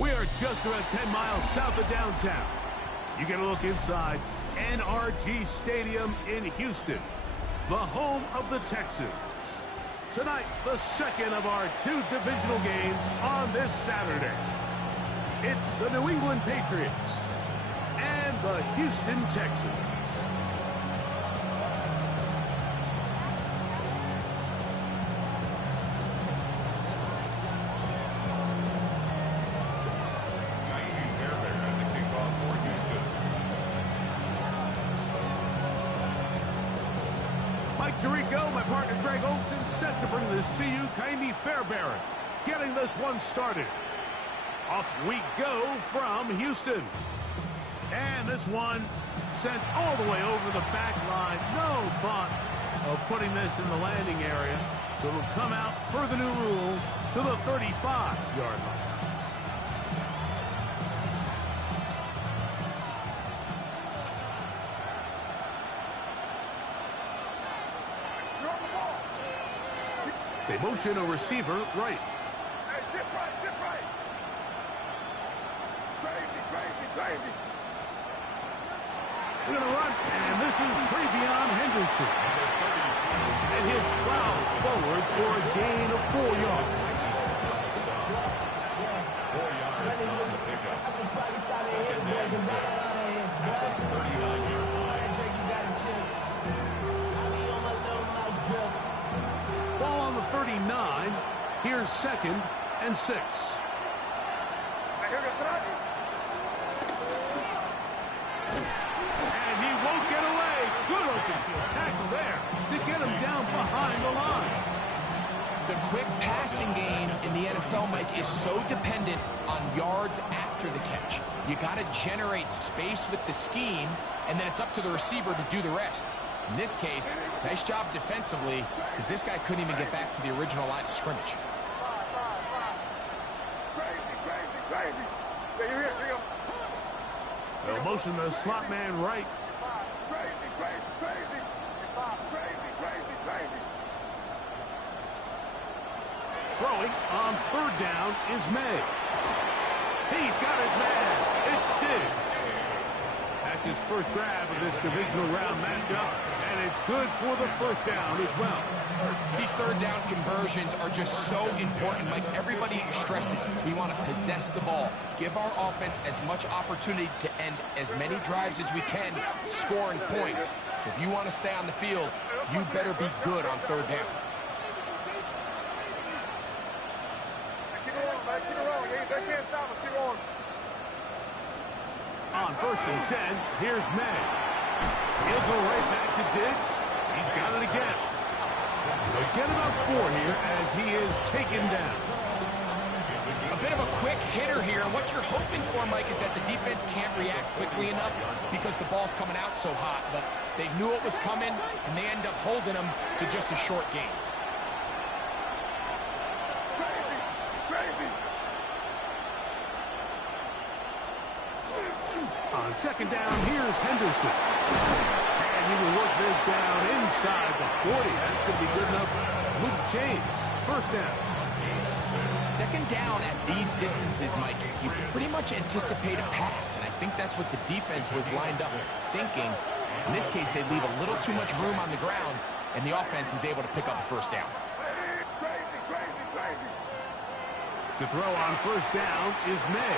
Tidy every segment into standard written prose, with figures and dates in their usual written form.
We are just about 10 miles south of downtown. You get a look inside NRG Stadium in Houston, the home of the Texans. Tonight, the second of our two divisional games on this Saturday. It's the New England Patriots and the Houston Texans. Mike Tirico, my partner Greg Olson, set to bring this to you. Ka'imi Fairbairn getting this one started. Off we go from Houston. And this one sent all the way over the back line. No thought of putting this in the landing area. So it'll come out per the new rule to the 35-yard line. They motion a receiver right. Hey, dip right, dip right. Crazy. We're going to run, and this is Travion Henderson. And he'll plow forward for a gain of 4 yards. 4 yards on the pickup. Second and 6 at the 39-yard line. Ball on the 39. Here's 2nd and 6. And he won't get away. Good open field tackle there to get him down behind the line. The quick passing game in the NFL, Mike, is so dependent on yards after the catch. You got to generate space with the scheme, and then it's up to the receiver to do the rest. In this case, nice job defensively, because this guy couldn't even get back to the original line of scrimmage. Crazy. Yeah, you're here, Trio. They'll motion the slot man right. Crazy. Throwing on 3rd down is May. He's got his man. It's Diggs. That's his first grab of this divisional round matchup, and it's good for the 1st down as well. These 3rd down conversions are just so important. Like everybody stresses, we want to possess the ball, give our offense as much opportunity to end as many drives as we can, scoring points. So if you want to stay on the field, you better be good on 3rd down. Keep it on, man. Keep it on. They can't stop us. Keep on. On 1st and 10, here's May. He'll go right back to Diggs. He's got it again. They'll get about 4 here as he is taken down. A bit of a quick hitter here. What you're hoping for, Mike, is that the defense can't react quickly enough because the ball's coming out so hot. But they knew it was coming, and they end up holding them to just a short gain. Crazy. On 2nd down, here's Henderson. And he will work this down inside the 40. That's going to be good enough to move the chains. 1st down. 2nd down at these distances, Mike, you pretty much anticipate a pass, and I think that's what the defense was lined up thinking. In this case, they leave a little too much room on the ground, and the offense is able to pick up a 1st down. Crazy. To throw on 1st down is May.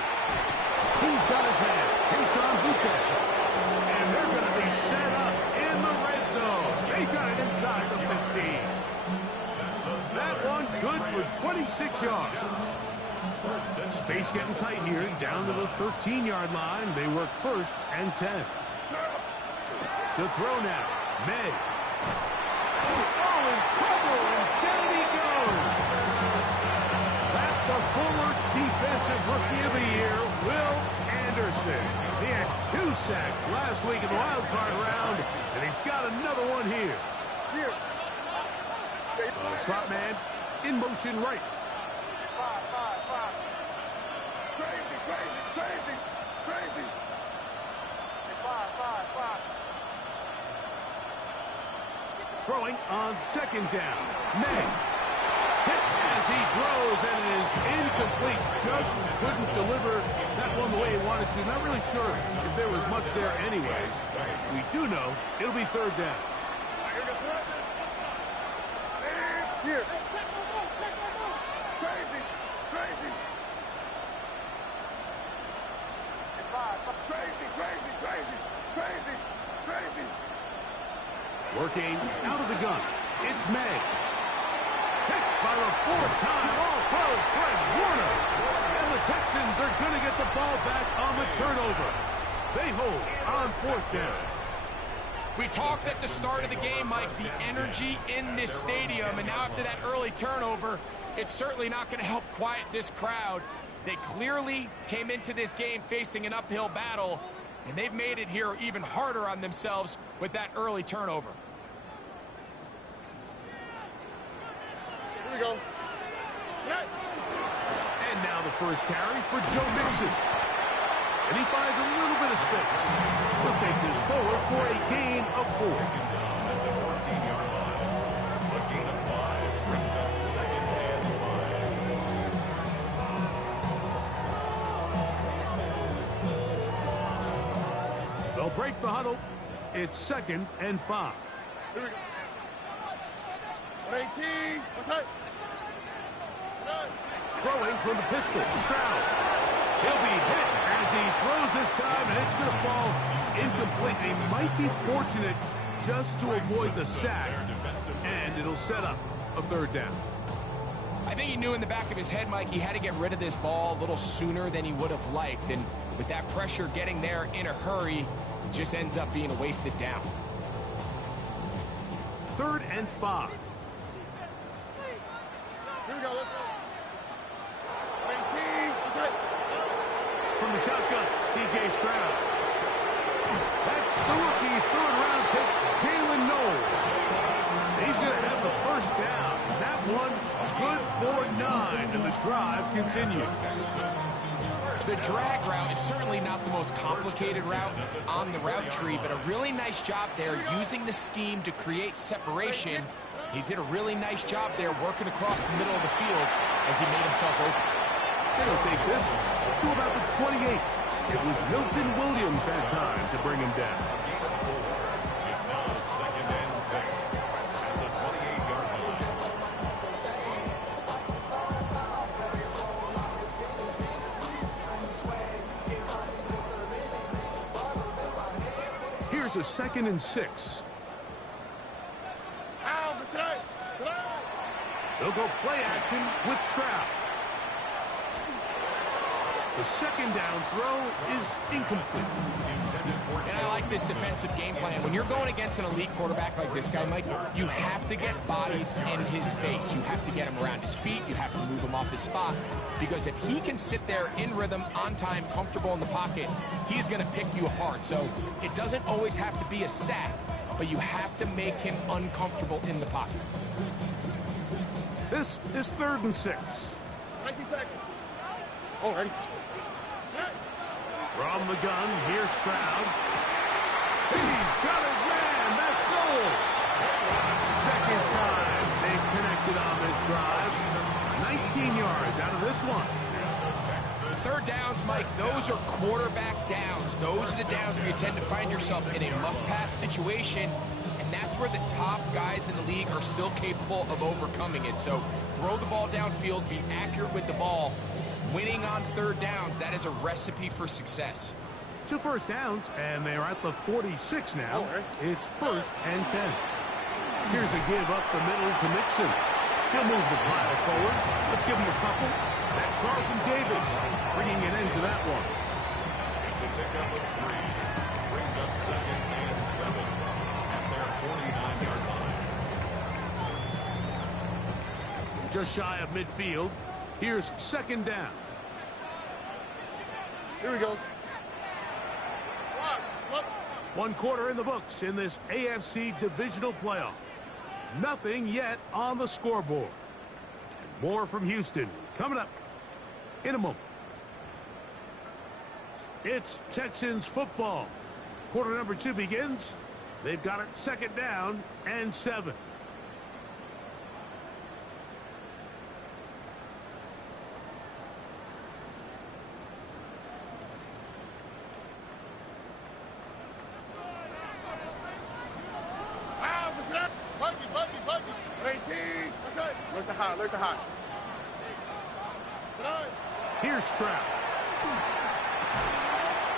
He's got his man, Kayshon Boutte. And they're going to be set up in the red zone. They got it inside the 15. That one good for 26 yards. Space getting tight here, down to the 13-yard line. They work 1st and 10. To throw now, May. Oh, in trouble, and down he goes. That the former defensive rookie of the year will Anderson. He had 2 sacks last week in the wild card round, and he's got another one here. Slot man in motion right. Crazy, crazy, crazy, crazy. Five. Throwing on 2nd down. May. Hit as he throws, and it is incomplete. Just couldn't deliver that one the way he wanted to. Not really sure if there was much there anyways. We do know it'll be 3rd down. Here. Crazy, crazy. Crazy. Working out of the gun. It's May. Hit by the 4-time All-Pro Fred Warner. And the Texans are going to get the ball back on the turnover. They hold on 4th down. We talked at the start of the game, Mike, the energy in this stadium, and now after that early turnover, it's certainly not going to help quiet this crowd. They clearly came into this game facing an uphill battle, and they've made it here even harder on themselves with that early turnover. Here we go. And now the first carry for Joe Mixon. And he finds a little bit of space. He'll take this forward for a gain of 4. They'll break the huddle. It's 2nd and 5. Here we go. 118. What's that? Throwing from the pistol. Stroud. He'll be hit as he throws this time, and it's going to fall incomplete. They might be fortunate just to avoid the sack, and it'll set up a 3rd down. I think he knew in the back of his head, Mike, he had to get rid of this ball a little sooner than he would have liked, and with that pressure getting there in a hurry, it just ends up being a wasted down. 3rd and 5. Here we go. Let's go. 19. What's that? From the shotgun, C.J. Stroud. That's the rookie 3rd-round pick, Jalen Knowles. He's going to have the 1st down. That one good for 9, and the drive continues. The drag route is certainly not the most complicated route on the route tree, but a really nice job there using the scheme to create separation. He did a really nice job there working across the middle of the field as he made himself open. They'll take this to about the 28. It was Milton Williams that time to bring him down. It's now 2nd and 6 at the 28-yard line. Here's a 2nd and 6. They'll go play action with Stroud. The 2nd down throw is incomplete. And I like this defensive game plan. When you're going against an elite quarterback like this guy, Mike, you have to get bodies in his face. You have to get him around his feet. You have to move him off his spot. Because if he can sit there in rhythm, on time, comfortable in the pocket, he's going to pick you apart. So it doesn't always have to be a sack, but you have to make him uncomfortable in the pocket. This is 3rd and 6. Alrighty. From the gun, here's Stroud. He's got his man. That's goal. 2nd time they've connected on this drive. 19 yards out of this one. 3rd downs, Mike, those are quarterback downs. Those are the downs where you tend to find yourself in a must-pass situation, and that's where the top guys in the league are still capable of overcoming it. So throw the ball downfield, be accurate with the ball. Winning on 3rd downs, that is a recipe for success. 2 first downs, and they're at the 46 now. It's 1st and 10. Here's a give up the middle to Mixon. He'll move the pile forward. Let's give him a couple. That's Carlton Davis bringing an end to that one. It's a pickup of 3. Brings up 2nd and 7 at their 49-yard line. Just shy of midfield. Here's 2nd down. Here we go. One quarter in the books in this AFC divisional playoff. Nothing yet on the scoreboard. More from Houston coming up in a moment. It's Texans football. Quarter number 2 begins. They've got it 2nd down and 7. Look the hot. Here's Stroud.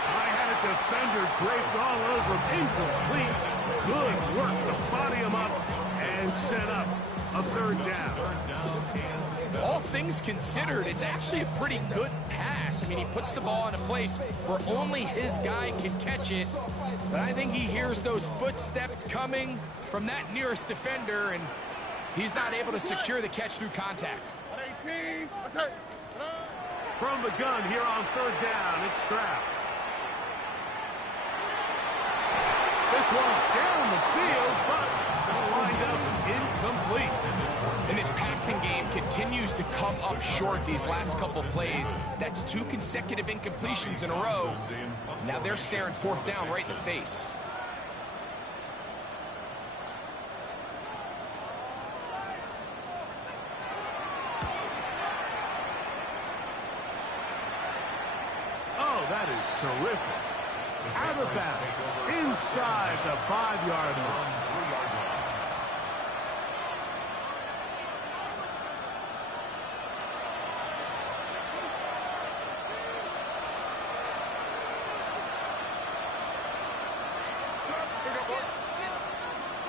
I had a defender draped all over him. Incomplete. Good work to body him up and set up a 3rd down. All things considered, it's actually a pretty good pass. I mean, he puts the ball in a place where only his guy can catch it. But I think he hears those footsteps coming from that nearest defender, and he's not able to secure the catch through contact. From the gun here on 3rd down, it's Stroud. This one down the field, but lined up incomplete. And his passing game continues to come up short these last couple plays. That's 2 consecutive incompletions in a row. Now they're staring 4th down right in the face. That is terrific. Out of bounds, inside the 5-yard line.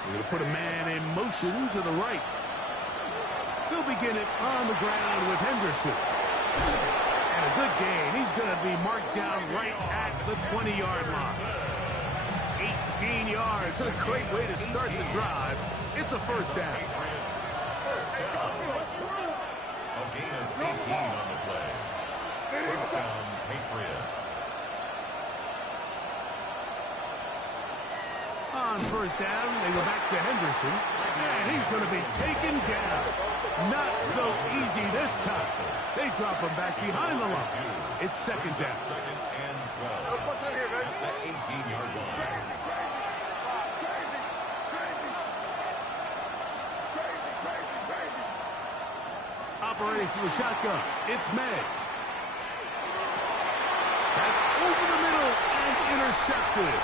We're going to put a man in motion to the right. He'll begin it on the ground with Henderson. And a good gain. He's going to be marked down right at the 20-yard line. 18 yards. A great way to start the drive. It's a 1st down. A gain of 18 on the play. 1st down, Patriots. On 1st down, they go back to Henderson. And he's going to be taken down. Not so easy this time. They drop him back behind the line. It's 2nd down. 2nd and 12. At the 18-yard line. Operating from the shotgun, it's May. That's over the middle and intercepted.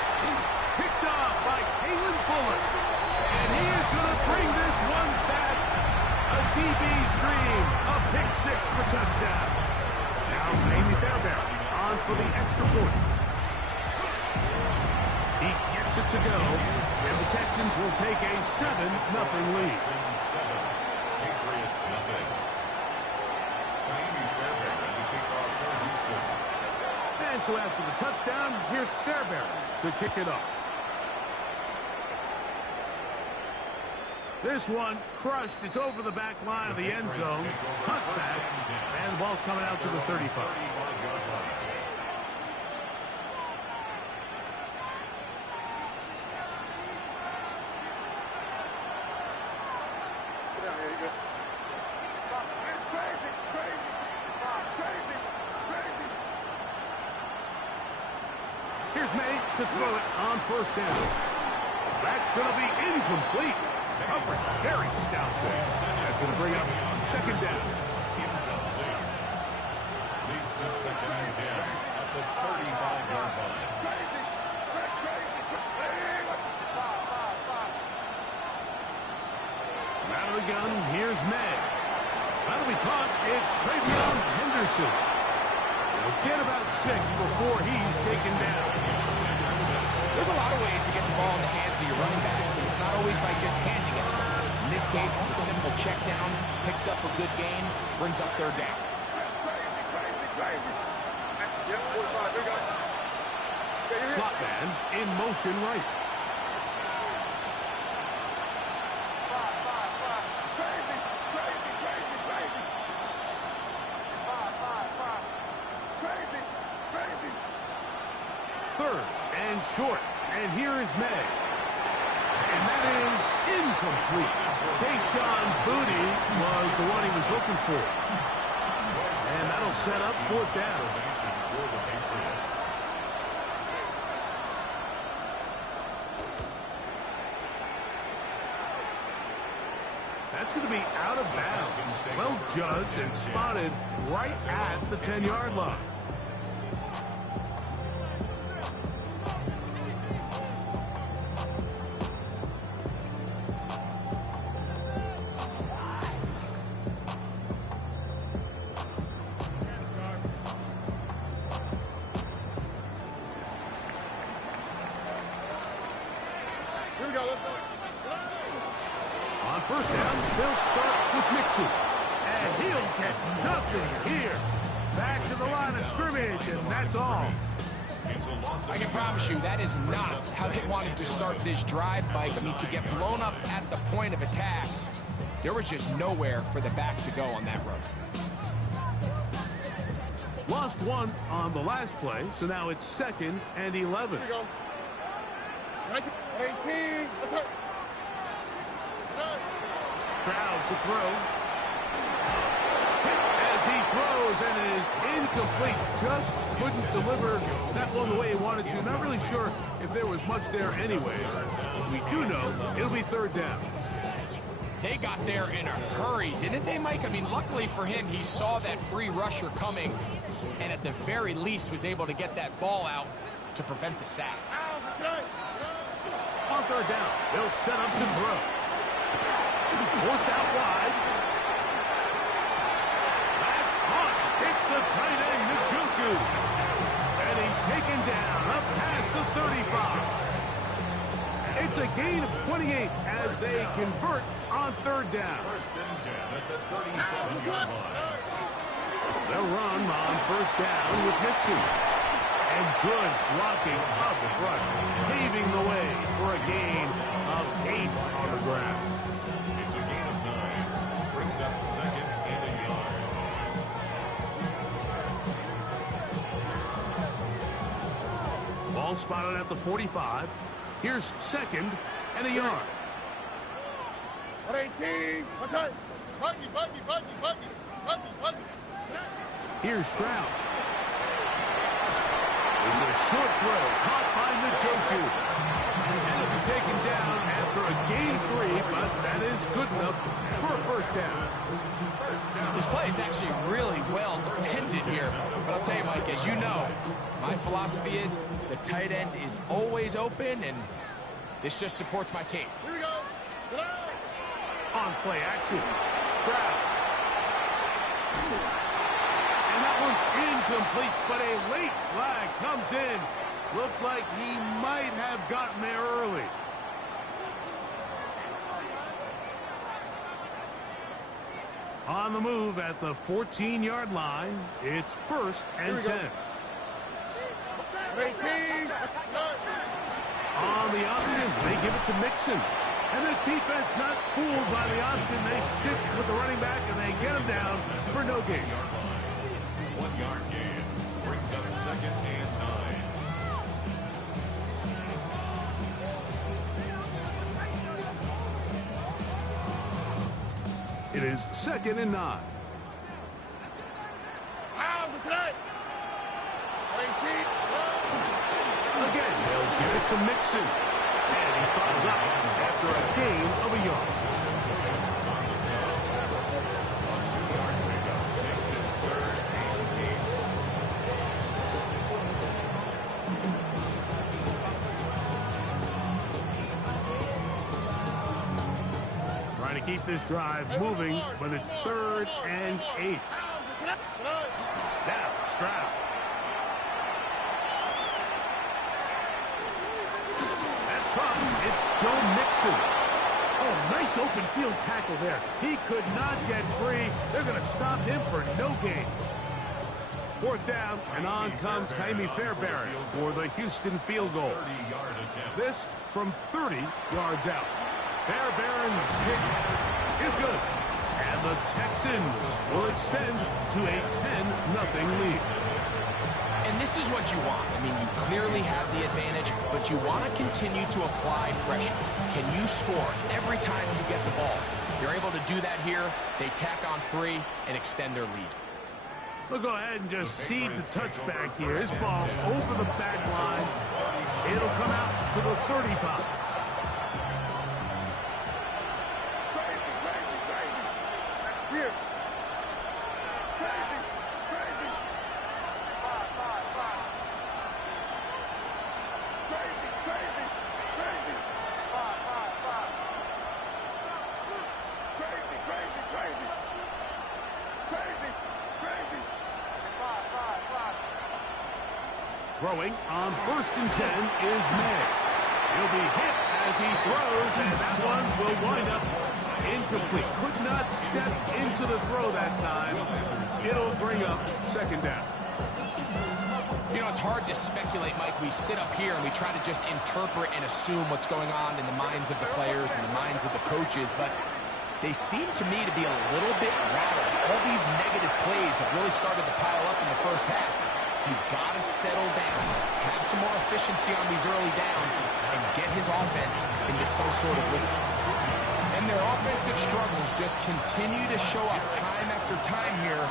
Picked off by Kalen Bullock. And he is going to bring this one back. A DB's dream. A pick-6 for touchdown. Now Amy Fairbairn on for the extra point. He gets it to go. And the Texans will take a 7-0 lead. Patriots nothing. Amy Fairbairn on the kickoff for Houston. And so after the touchdown, here's Fairbairn to kick it off. This one crushed. It's over the back line of the end zone. Touchback. And the ball's coming out to the 35. Here's May to throw it on 1st down. That's going to be incomplete. Coverage very stout there. That's going to bring up 2nd down. Leads to 2nd and 10 at the 35-yard line. Out of the gun, here's May. That'll be caught. It's Travion Henderson. He'll get about 6 before he's taken down. There's a lot of ways to get the ball in the hands of your running backs, and it's not always by just handing it to them. In this case, it's a simple check down, picks up a good gain, brings up 3rd down. Slot man in motion right. Third and short. And here is May. And that is incomplete. Kayshon Boutte was the one he was looking for. And that'll set up fourth down. That's going to be out of bounds. Well judged and spotted right at the 10-yard line. Here we go, let's go. On first down, they'll start with Mixon. And he'll get nothing here. Back to the line of scrimmage, and that's all. I can promise you that is not how they wanted to start this drive, Mike. I mean, to get blown up at the point of attack, there was just nowhere for the back to go on that run. Lost one on the last play, so now it's 2nd and 11. Here we go. 18, let's go. Stroud to throw. Hit as he throws, and it is incomplete. Just couldn't deliver that one the way he wanted to. Not really sure if there was much there anyway. We do know it'll be 3rd down. They got there in a hurry, didn't they, Mike? I mean, luckily for him, he saw that free rusher coming, and at the very least was able to get that ball out to prevent the sack. On 3rd down, they'll set up to throw. Forced out wide. That's caught. It's the tight end, Njoku. And he's taken down up past the 35. It's a gain of 28 as they convert on 3rd down. 1st and 10 at the 37-yard line. They'll run on 1st down with Mixon. And good blocking up front, paving the way for a gain of 8 on the ground. It's a gain of 9. Brings up 2nd and a yard. Ball spotted at the 45. Here's 2nd and a yard. 18, what's up? Buggy. Here's Stroud. It's a short throw caught by Njoku. And it'll be taken down after a gain of 3, but that is good enough for a 1st down. This play is actually really well defended here. But I'll tell you, Mike, as you know, my philosophy is the tight end is always open, and this just supports my case. Here we go. On play action. Stroud. And that one's incomplete, but a late flag comes in. Looked like he might have gotten there early. On the move at the 14-yard line, it's 1st and 10. 18, On the option, they give it to Mixon. And this defense not fooled by the option. They stick with the running back, and they get him down for no gain. 1 yard gain. Brings up 2nd and 9. It is 2nd and 9. Again, they'll give it to Mixon. And he's bottled up after a gain of a yard. Trying to keep this drive moving, but it's 3rd and 8. Now, Stroud. That's caught. It's Joe Mixon. Oh, nice open field tackle there. He could not get free. They're going to stop him for no gain. 4th down, and on comes Ka'imi Fairbairn for the Houston field goal. 30-yard attempt. This from 30 yards out. Fairbairn's kick is good. And the Texans will extend to a 10-0 lead. And this is what you want. I mean, you clearly have the advantage, but but you want to continue to apply pressure. Can you score every time you get the ball? They're able to do that here. They tack on 3 and extend their lead. We'll go ahead and just cede the touchback here. This ball over the back line. It'll come out to the 35. Throwing on 1st and 10 is May. He'll be hit as he throws, and that one will wind up incomplete. Could not step into the throw that time. It'll bring up 2nd down. You know, it's hard to speculate, Mike. We sit up here and we try to just interpret and assume what's going on in the minds of the players and the minds of the coaches, but they seem to me to be a little bit rattled. All these negative plays have really started to pile up in the first half. He's got to settle down, have some more efficiency on these early downs, and get his offense into some sort of rhythm. And their offensive struggles just continue to show up time after time here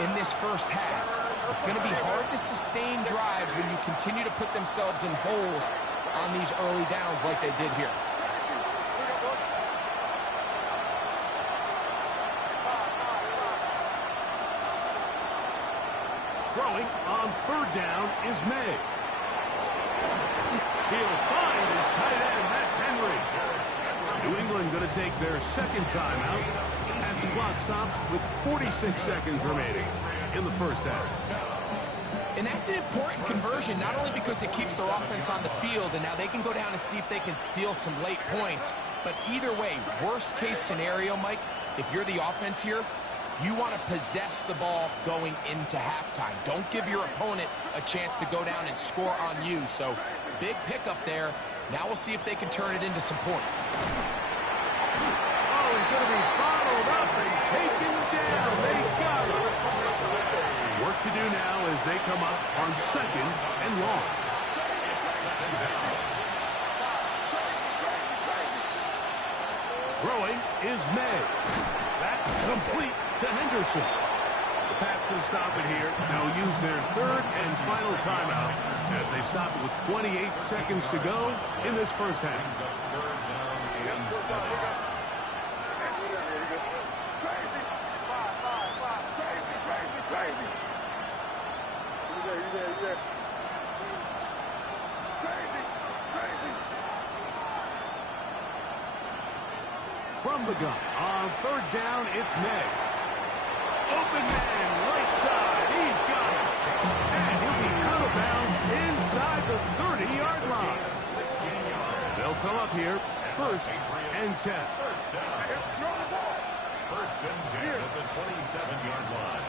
in this first half. It's going to be hard to sustain drives when you continue to put themselves in holes on these early downs like they did here. Throwing on 3rd down is May. He'll find his tight end. That's Henry. New England going to take their 2nd timeout as the clock stops with 46 seconds remaining in the first half. And that's an important conversion, not only because it keeps their offense on the field, and now they can go down and see if they can steal some late points, but either way, worst case scenario, Mike, if you're the offense here, you want to possess the ball going into halftime. Don't give your opponent a chance to go down and score on you. So, big pickup there. Now we'll see if they can turn it into some points. Oh, he's going to be followed up and taken down. They got him. Work to do now as they come up on 2nd and long. Throwing is May. That's complete to Henderson. The Pats can stop it here. They'll use their 3rd and final timeout as they stop it with 28 seconds to go in this first half. From the gun on 3rd down, it's May. Open man, right side. He's got it. And he'll be out of bounds inside the 30-yard line. They'll come up here, 1st and 10. First and 10 at the 27-yard line.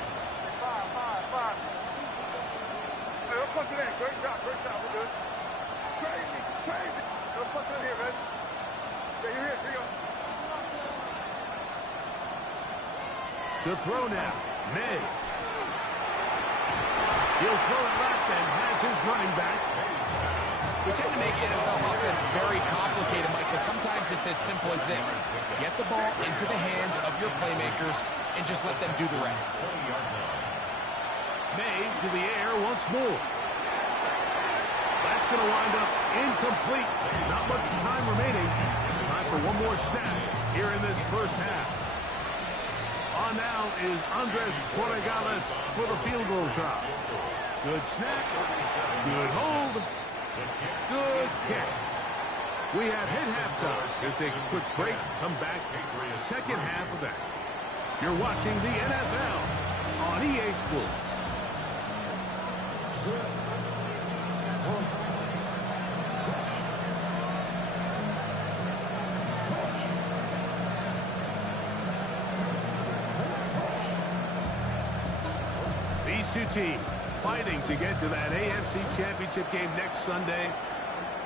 5. Hey, let's punch it in. Great job. We're good. Crazy. Let's punch it in here, man. Yeah, you're here. Here you go. To throw now, May. He'll throw it left and has his running back. We tend to make NFL offense very complicated, Mike, but sometimes it's as simple as this. Get the ball into the hands of your playmakers and just let them do the rest. May to the air once more. That's going to wind up incomplete. Not much time remaining. Time for one more snap here in this first half. On now is Andres Borregales for the field goal try. Good snap. Good hold. Good kick. We have hit halftime. We'll take a quick break. Come back. 2nd half of action. You're watching the NFL on EA Sports. These two teams fighting to get to that AFC Championship game next Sunday.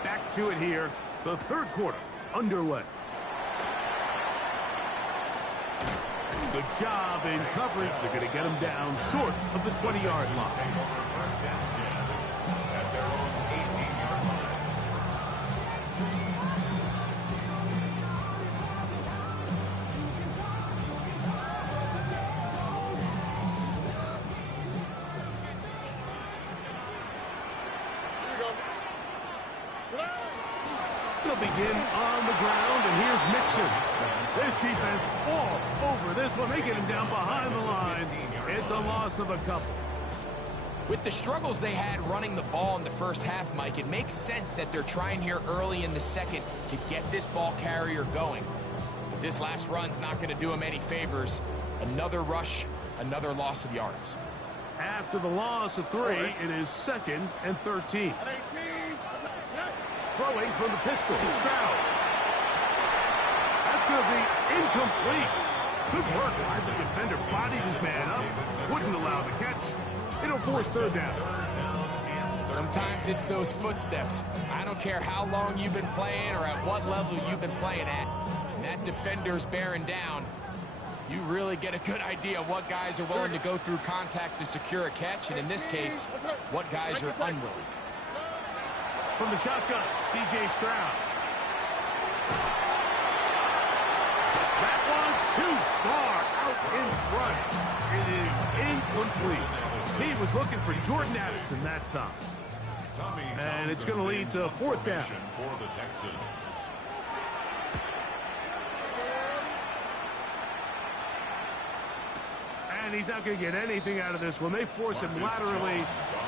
Back to it here. The 3rd quarter underway. Good job in coverage. They're going to get him down short of the 20-yard line. They'll begin on the ground, and here's Mixon. This defense all over this one. They get him down behind the line. It's a loss of a couple. With the struggles they had running the ball in the first half, Mike, it makes sense that they're trying here early in the second to get this ball carrier going. But this last run's not going to do him any favors. Another rush, another loss of yards. After the loss of 3, it is 2nd and 13. Throwing from the pistol, Stroud. That's going to be incomplete. Good work by the defender. Bodied his man up. Wouldn't allow the catch. It'll force 3rd down. Sometimes it's those footsteps. I don't care how long you've been playing or at what level you've been playing at. And that defender's bearing down. You really get a good idea of what guys are willing to go through contact to secure a catch, and in this case, what guys are unwilling. From the shotgun, C.J. Stroud. That one too far out in front. It is incomplete. He was looking for Jordan Addison that time. And it's going to lead to 4th down. For the Texans. And he's not going to get anything out of this one. They force him laterally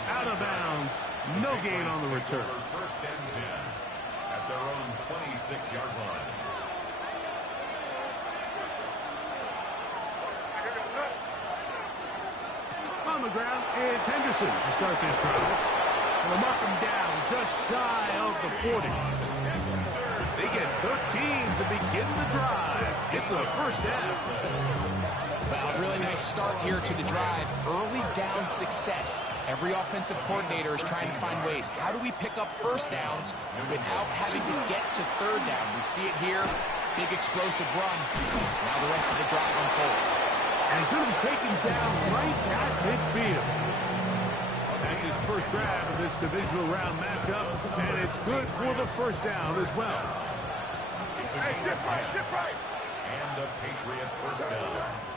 out of bounds. No gain on the return. First and 10 at their own 26-yard line. On the ground, it's Henderson to start this drive. They'll mark him down just shy of the 40. They get 13 to begin the drive. It's a 1st down. Well, really nice start here to the drive. Early down success. Every offensive coordinator is trying to find ways. How do we pick up 1st downs without having to get to 3rd down? We see it here. Big explosive run. Now the rest of the drive unfolds. And he's going to be taken down right at midfield. That's his first grab of this divisional round matchup, and it's good for the 1st down as well. Hey, dip right. And a Patriot 1st down.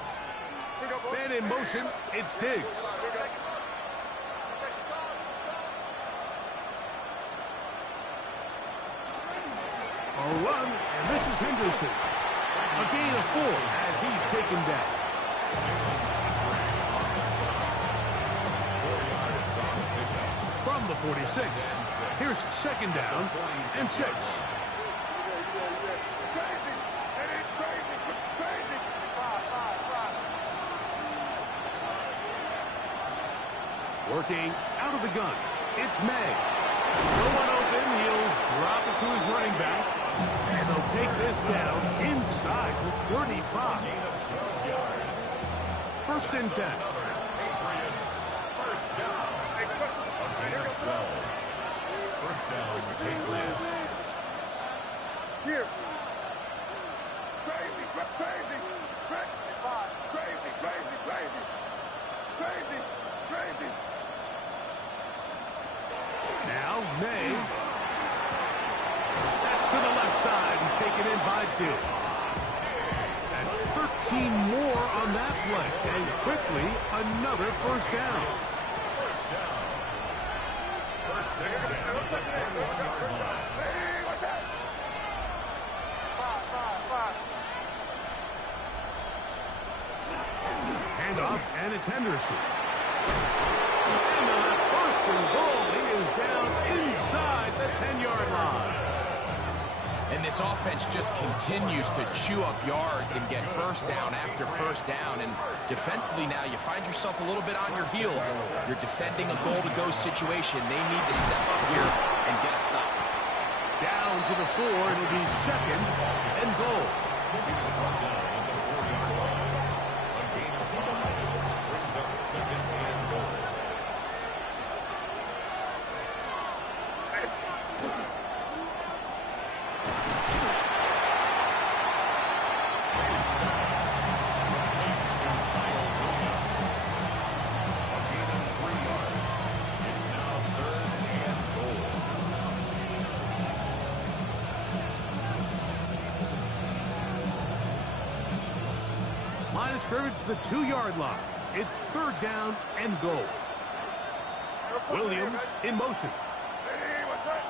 Man in motion, it's Diggs. A run, and this is Henderson. A gain of 4 as he's taken down. From the 46, here's 2nd down and 6. Working out of the gun, it's May. No one open, he'll drop it to his running back. And they'll take this down inside the 35. 1st and 10. Patriots 1st down. A gain of 12. 1st down, Patriots. Here. Crazy. Now, May. That's to the left side and taken in by Diggs. That's 13 more on that play. And quickly, another 1st down. 1st down. 1st and 10 at the 21-yard line. Hey, what's that? 5. Handoff, and it's Henderson. And on that 1st and goal, he is down inside the 10-yard line. And this offense just continues to chew up yards and get 1st down after 1st down. And defensively now, you find yourself a little bit on your heels. You're defending a goal-to-go situation. They need to step up here and get a stop. Down to the 4, it'll be 2nd and goal. Brings up 2nd and goal. Line of scrimmage, the 2-yard line. It's 3rd down and goal. Williams in motion. Hey, what's that?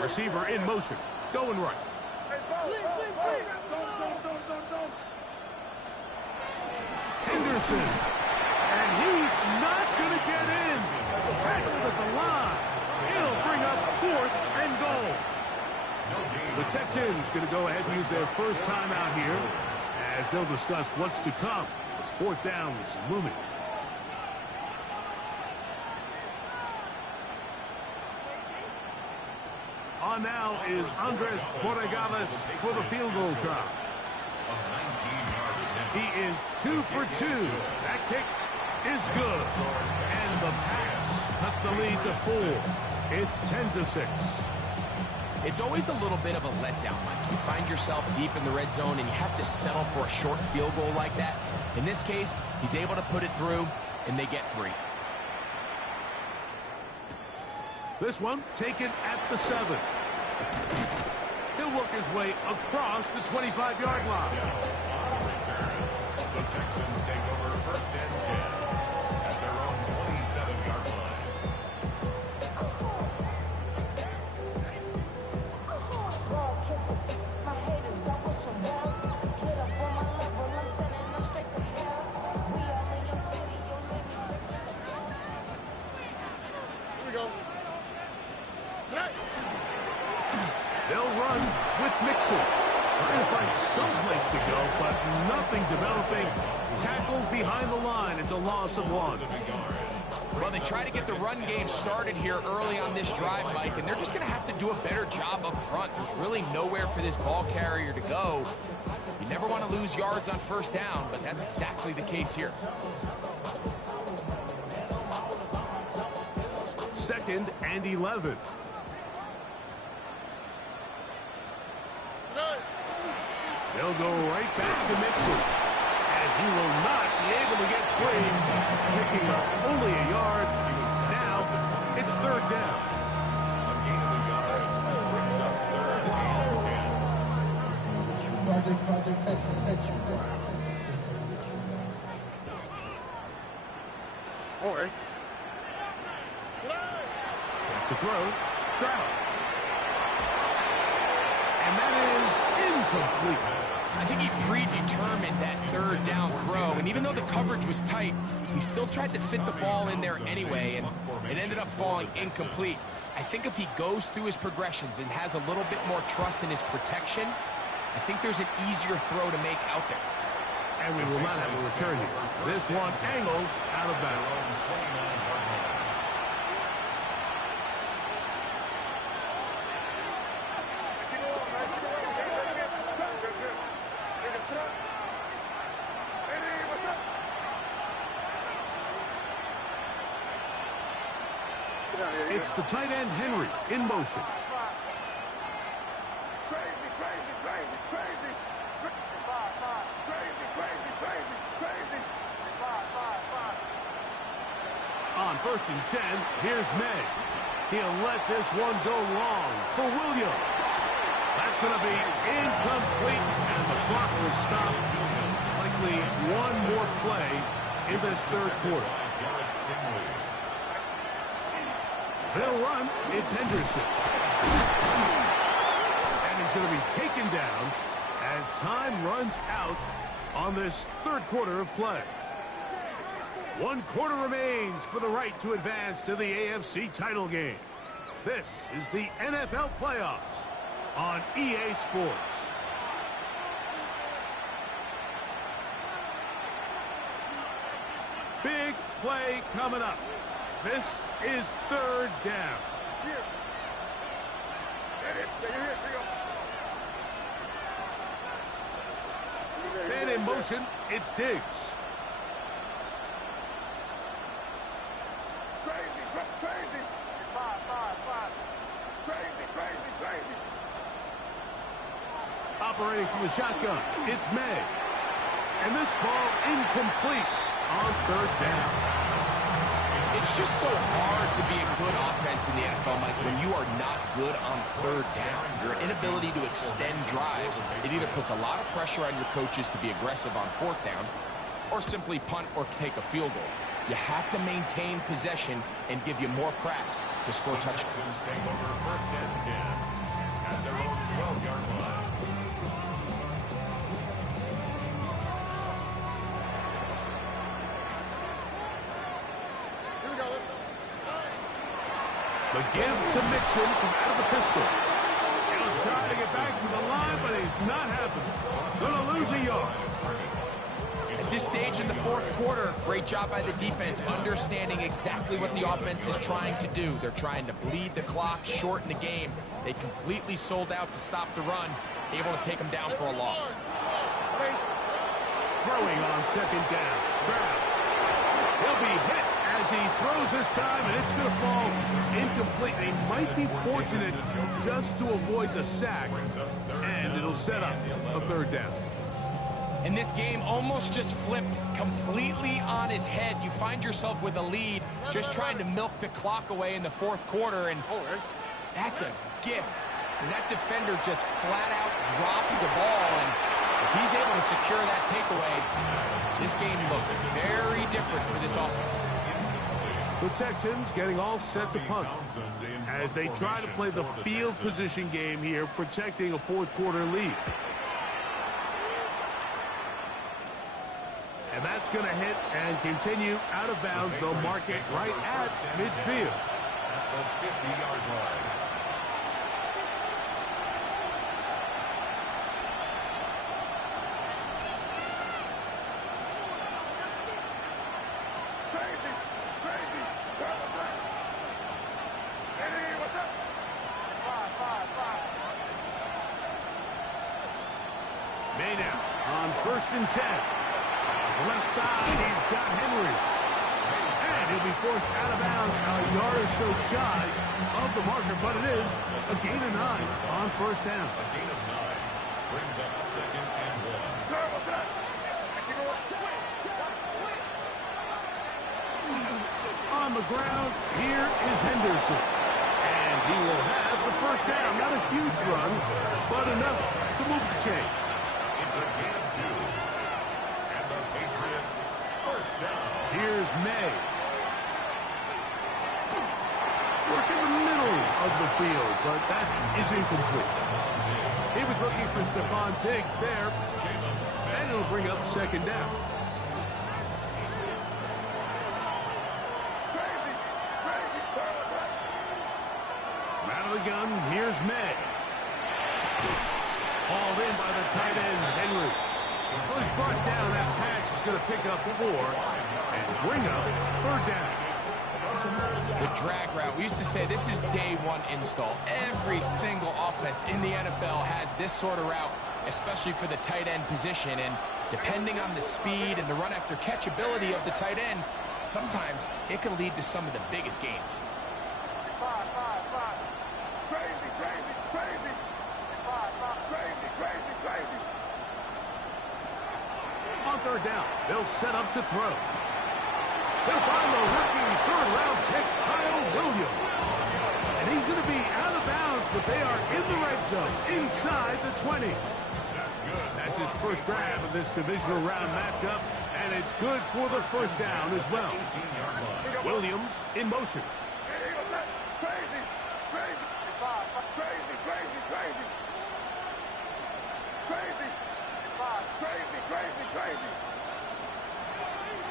Receiver in motion. Going right. Hey, don't. Henderson. And he's not going to get in. Tackled at the line. It'll bring up 4th and goal. The Texans going to go ahead and use their first timeout here as they'll discuss what's to come as 4th down is looming. On now is Andres Borregales for the field goal try. He is 2 for 2. That kick is good. And the Pats cut the lead to 4. It's 10-6. It's always a little bit of a letdown, Mike. You find yourself deep in the red zone and you have to settle for a short field goal like that. In this case, he's able to put it through, and they get 3. This one taken at the 7. He'll work his way across the 25-yard line. The Texans take over 1st and 10 at their own 27-yard line. They'll run with Mixon. Trying to find someplace to go, but nothing developing. Tackled behind the line. It's a loss of 1. Well, they try to get the run game started here early on this drive, Mike, and they're just going to have to do a better job up front. There's really nowhere for this ball carrier to go. You never want to lose yards on 1st down, but that's exactly the case here. 2nd and 11. They'll go right back to Mixon. And he will not be able to get free. Picking up only a yard. Now it's 3rd down. A gain of a yard brings up 3rd and 10. Project SMH. All right. To throw, Stroud. And that is incomplete. I think he predetermined that 3rd down throw, and even though the coverage was tight, he still tried to fit the ball in there anyway, and it ended up falling incomplete. I think if he goes through his progressions and has a little bit more trust in his protection, I think there's an easier throw to make out there. And we will not have a return here. This one angled out of bounds. It's the tight end Henry in motion. On 1st and 10, here's May. He'll let this one go long for Williams. That's going to be incomplete, and the clock will stop. Likely one more play in this 3rd quarter. They'll run. It's Henderson. And he's going to be taken down as time runs out on this 3rd quarter of play. 1 quarter remains for the right to advance to the AFC title game. This is the NFL playoffs on EA Sports. Big play coming up. This is 3rd down. And in motion, it's Diggs. Operating from the shotgun, it's May. And this ball incomplete on 3rd down. It's just so hard to be a good offense in the NFL, Mike, when you are not good on 3rd down. Your inability to extend drives, it either puts a lot of pressure on your coaches to be aggressive on 4th down, or simply punt or take a field goal. You have to maintain possession and give you more cracks to score touchdowns. Texans take over first and 10 at their own 12-yard line. Here we go. The give to Mixon from out of the pistol. He'll try to get back to the line, but he's not happening. Gonna lose a yard. At this stage in the fourth quarter, great job by the defense, understanding exactly what the offense is trying to do. They're trying to bleed the clock, shorten the game. They completely sold out to stop the run, able to take them down for a loss. Throwing on second down. Stroud. He'll be hit as he throws this time, and it's going to fall incomplete. They might be fortunate just to avoid the sack, and it'll set up a third down. And this game almost just flipped completely on his head. You find yourself with a lead, just trying to milk the clock away in the fourth quarter, and that's a gift. And that defender just flat out drops the ball, and if he's able to secure that takeaway, this game looks very different for this offense. The Texans getting all set to punt as they try to play the field position game here, protecting a fourth quarter lead. And that's going to hit and continue out of bounds. They'll mark it right at midfield. At the 50-yard line. May now on 1st and 10. Left side, he's got Henry. And he'll be forced out of bounds a yard or so shy of the marker, but it is a gain of 9 on 1st down. A gain of 9 brings up 2nd and 1. On the ground, here is Henderson. And he will have the 1st down. Not a huge run, but enough to move the chain. It's a gain of 2. And the Patriots 1st down. Here's May. Work in the middle of the field, but that is incomplete. He was looking for Stephon Diggs there, and it'll bring up 2nd down. Out of the gun, here's May. Hauled in by the tight end, Henry. Was brought down. That pass is going to pick up 4 and bring up 3rd down. The drag route. We used to say this is day one install. Every single offense in the NFL has this sort of route, especially for the tight end position. And depending on the speed and the run after catch ability of the tight end, sometimes it can lead to some of the biggest gains. On 3rd down, they'll set up to throw. They'll find the rookie 3rd-round pick, Kyle Williams. And he's going to be out of bounds, but they are in the red zone, inside the 20. That's good. That's his first drive of this divisional round matchup, and it's good for the 1st down as well. 18-yard line. Williams in motion.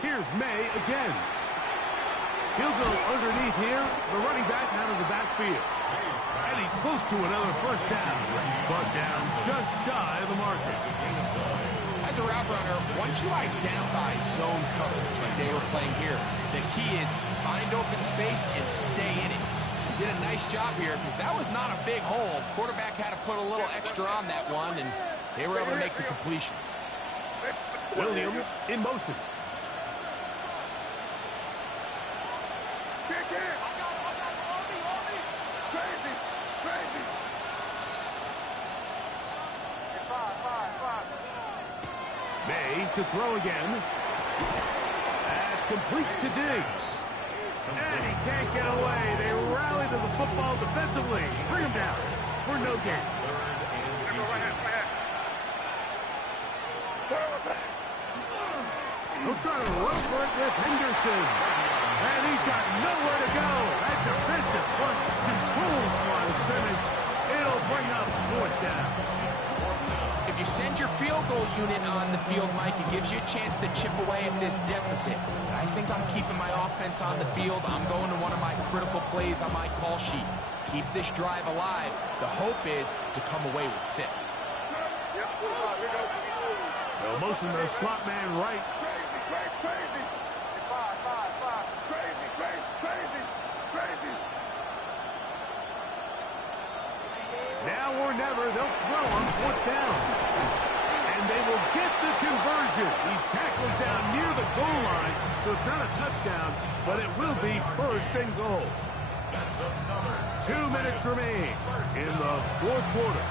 Here's May again. He'll go underneath here. The running back out of the backfield. And he's close to another 1st down. He's brought down just shy of the marker. As a route runner, once you identify zone coverage like they were playing here, the key is find open space and stay in it. He did a nice job here because that was not a big hole. Quarterback had to put a little extra on that one, and they were able to make the completion. Williams in motion. May to throw again. That's complete to Diggs. And he can't get away. They rally to the football defensively. Bring him down for no gain. He'll try to run for it with Henderson. And he's got nowhere to go. That defensive front controls the line of scrimmage. It'll bring up fourth down. If you send your field goal unit on the field, Mike, it gives you a chance to chip away at this deficit. But I think I'm keeping my offense on the field. I'm going to one of my critical plays on my call sheet. Keep this drive alive. The hope is to come away with 6. They'll motion the slot man right. Crazy. 5. Crazy. Now or never, they'll throw on fourth down. And they will get the conversion. He's tackled down near the goal line, so it's not a touchdown, but it will be first and goal. 2 minutes remain in the fourth quarter.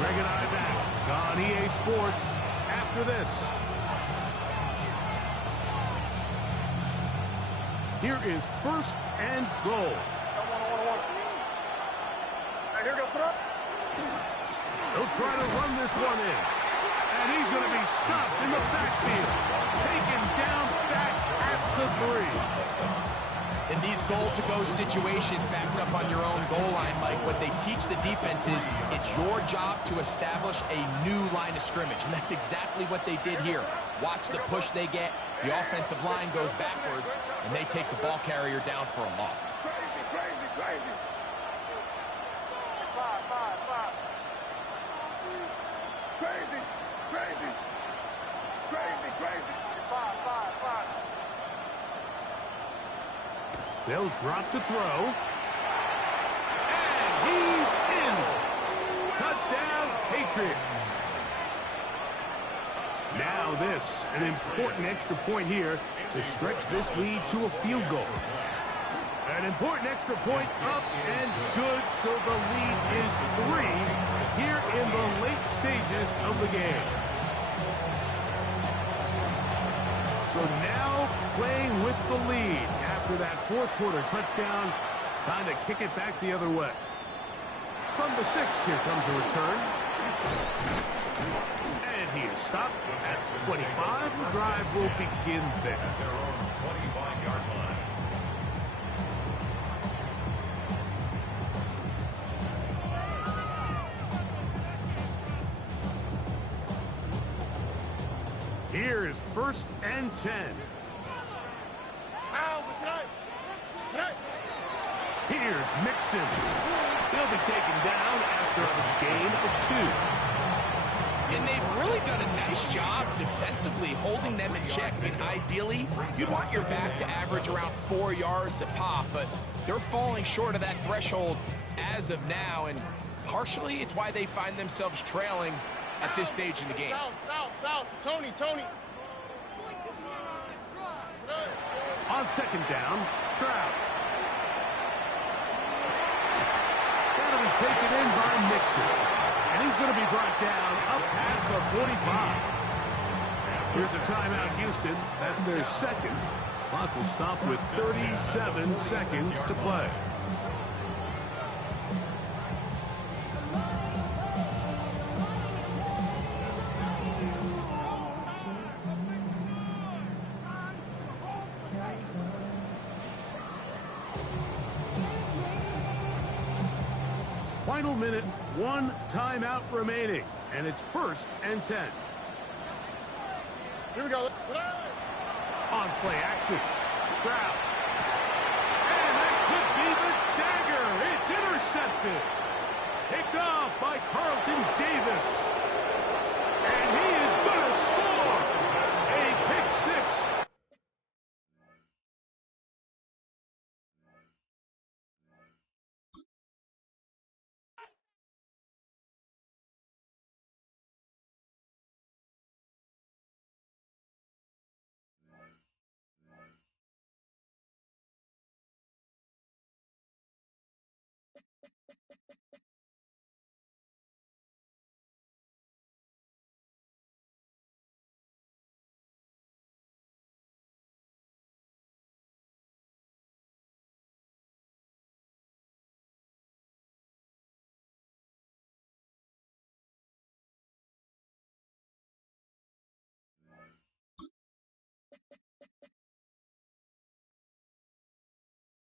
Greg and I back on EA Sports after this. Here is first and goal. Hey, here goes up. They'll try to run this one in. And he's going to be stopped in the backfield. Taken down back at the 3. In these goal-to-go situations backed up on your own goal line, Mike, what they teach the defense is it's your job to establish a new line of scrimmage, and that's exactly what they did here. Watch the push they get. The offensive line goes backwards, and they take the ball carrier down for a loss. Crazy. 5. Crazy. 5. They'll drop to throw. And he's in. Touchdown, Patriots. Now this, an important extra point here to stretch this lead to a field goal. An important extra point up and good, so the lead is 3 here in the late stages of the game. So now playing with the lead after that fourth quarter touchdown, time to kick it back the other way. From the 6, here comes a return. And he is stopped at 25. The drive will begin there. At their own 25-yard line. Here is first and 10. Here's Mixon. He'll be taken down after a gain of 2. And they've really done a nice job defensively holding them in check. I mean, ideally, you'd want your back to average around 4 yards a pop, but they're falling short of that threshold as of now, and partially it's why they find themselves trailing at this stage in the game. South. Tony. On second down, Stroud. That'll be taken in by Mixon. And he's going to be brought down up past the 45. Here's a timeout, Houston. That's their second. Clock will stop with 37 seconds to play. Final minute, 1 timeout remaining, and it's first and 10. Here we go. On play action, Stroud